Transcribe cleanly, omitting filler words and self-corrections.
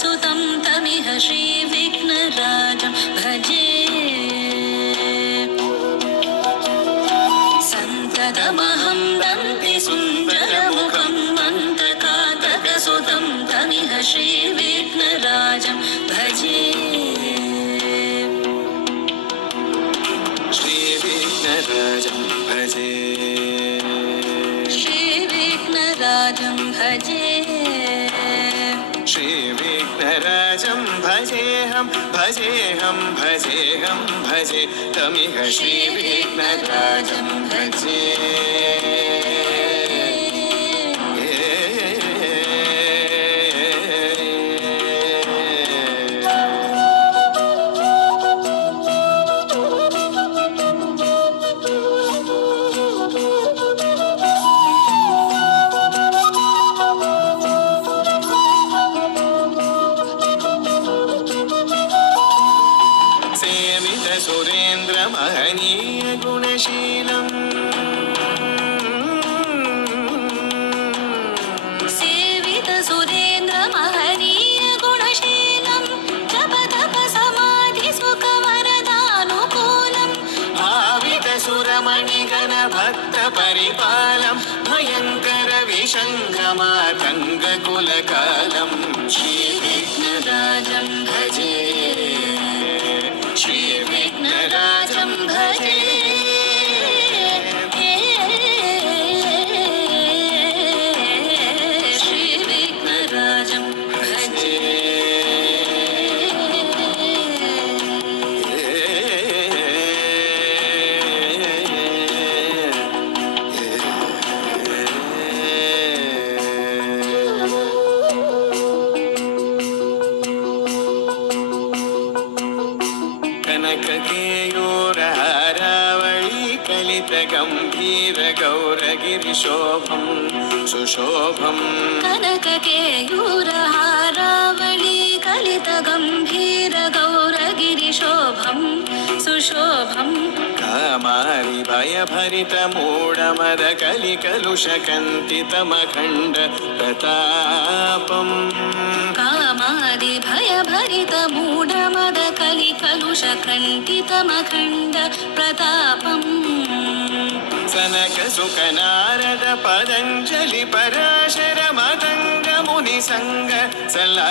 सुतं तमिह श्रीविघ्नराजं भजे सन्ततमहं वन्दे सुन्दरमुखं मन्तकातकसुतं तमिह श्रीविघ्नराजं भजे श्रीविघ्नराजं भजे श्रीविघ्नराजं भजे श्रीविघ्नराजं भजेऽहं भजेऽहं भजेऽहं भजे तमिह श्रीविघ्नराजं भजे सुरेन्द्र महनीय गुणशीलम् सेवित सुरेन्द्र महनीय गुणशीलं जप तप समाधि सुख वरदानुकूलम् भावित सुरमणिगण भक्त परिपालं भयंकर विशङ्खमातङ्ग कुलकालम् श्रीविघ्नराजं भजे श्रीविघ्नराजं भजे श्रीविघ्नराजं भजे कनककेयूरहारावळी कलितगम्भीर गौरगिरिशोभं सुशोभं कनककेयूरहारावळी कलितगम्भीर गौरगिरिशोभं सुशोभं कामारि भयभरित मूढमद कलिकलुषकन्तितमखण्ड प्रतापम् कामादि भयभरित मूढमद कलिकलुषकण्ठितमखण्ड प्रतापम् सनक सुख नारद पतञ्जलि पराशर मतङ्ग मुनिसङ्ग सल्ला